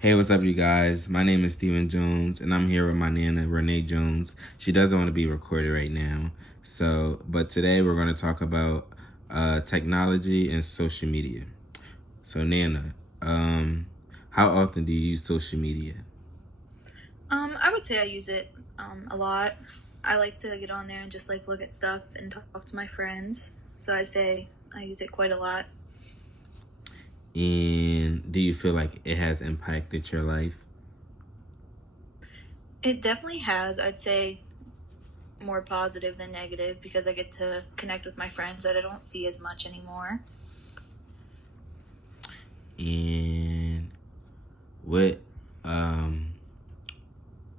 Hey, what's up, you guys? My name is Steven Jones, and I'm here with my Nana, Renee Jones. She doesn't want to be recorded right now. But today we're going to talk about technology and social media. So, Nana, how often do you use social media? I would say I use it a lot. I like to get on there and just like look at stuff and talk to my friends. So I'd say I use it quite a lot. And do you feel like it has impacted your life? It definitely has. I'd say more positive than negative because I get to connect with my friends that I don't see as much anymore. And what um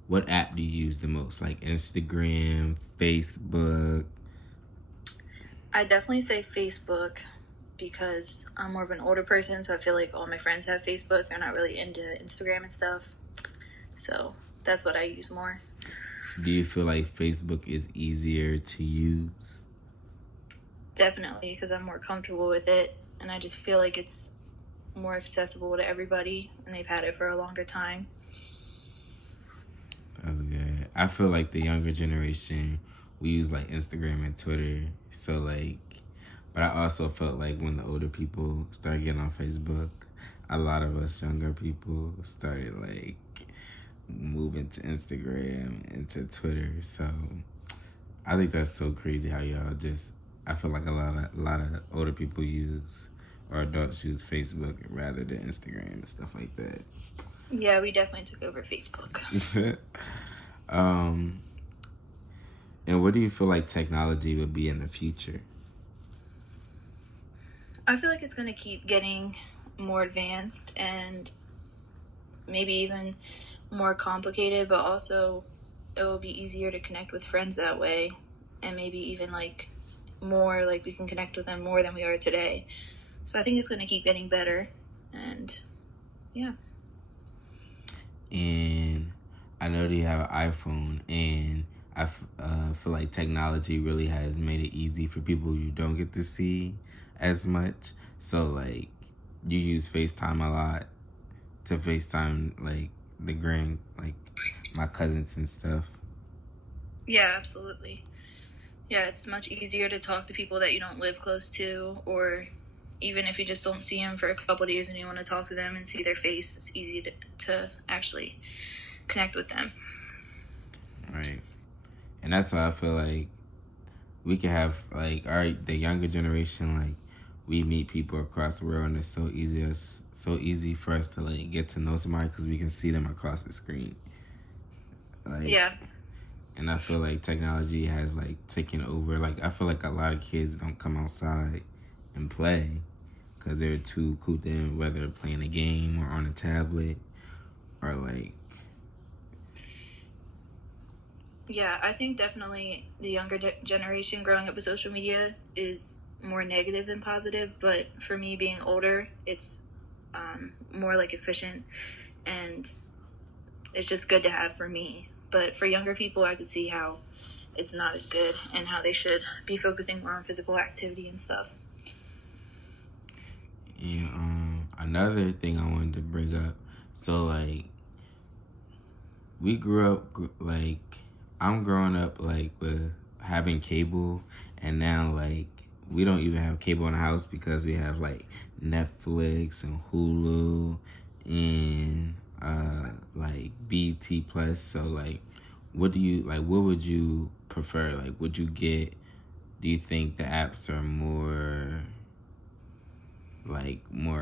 what app do you use the most? Like Instagram, Facebook? I definitely say Facebook because I'm more of an older person, so I feel like all my friends have Facebook. They're not really into Instagram and stuff. So that's what I use more. Do you feel like Facebook is easier to use? Definitely because I'm more comfortable with it and I just feel like it's more accessible to everybody and they've had it for a longer time. That's good. I feel like the younger generation, we use like Instagram and Twitter. But I also felt like when the older people started getting on Facebook, a lot of us younger people started like moving to Instagram and to Twitter. So I think that's so crazy how y'all just. I feel like a lot of older people use or adults use Facebook rather than Instagram and stuff like that. Yeah, we definitely took over Facebook. um, and what do you feel like technology would be in the future? I feel like it's going to keep getting more advanced and maybe even more complicated, but also it will be easier to connect with friends that way and maybe even like more like we can connect with them more than we are today. So I think it's going to keep getting better and yeah. And I know that you have an iPhone, and feel like technology really has made it easy for people you don't get to see as much. So, like, you use FaceTime a lot to FaceTime, like, like, my cousins and stuff. Yeah, absolutely. Yeah, it's much easier to talk to people that you don't live close to, or even if you just don't see them for a couple of days and you want to talk to them and see their face, it's easy to actually connect with them. Right. And that's why I feel like we can have, like, all right, the younger generation, like, we meet people across the world, and it's so easy for us to like get to know somebody because we can see them across the screen. Like, Yeah. and I feel like technology has like taken over. Like, I feel like a lot of kids don't come outside and play because they're too cooped in, whether they're playing a game or on a tablet or like. Yeah, I think definitely the younger generation growing up with social media is more negative than positive, but for me being older, it's more like efficient and it's just good to have for me. But for younger people, I could see how it's not as good and how they should be focusing more on physical activity and stuff. And another thing I wanted to bring up, so like we grew up like I'm growing up like with having cable, and now like we don't even have cable in the house because we have like Netflix and Hulu and like BT Plus. So like, what do you like? What would you prefer? Like, would you get? Do you think the apps are more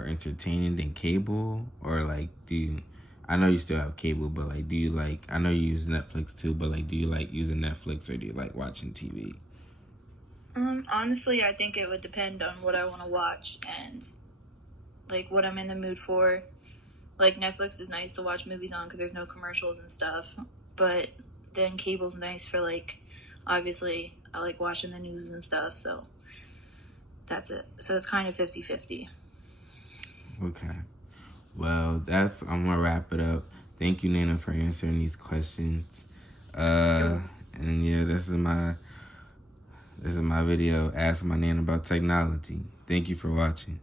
entertaining than cable, or like do you, I know you still have cable, but like do you like, I know you use Netflix too, but like do you like using Netflix or do you like watching TV? Honestly, I think it would depend on what I want to watch and like what I'm in the mood for. Like Netflix is nice to watch movies on because there's no commercials and stuff, but then cable's nice for like obviously I like watching the news and stuff, so that's it. So it's kind of 50-50. Okay, well, I'm gonna wrap it up. Thank you, Nana, for answering these questions. uh You're and yeah, this is my video, Ask My Nana About Technology. Thank you for watching.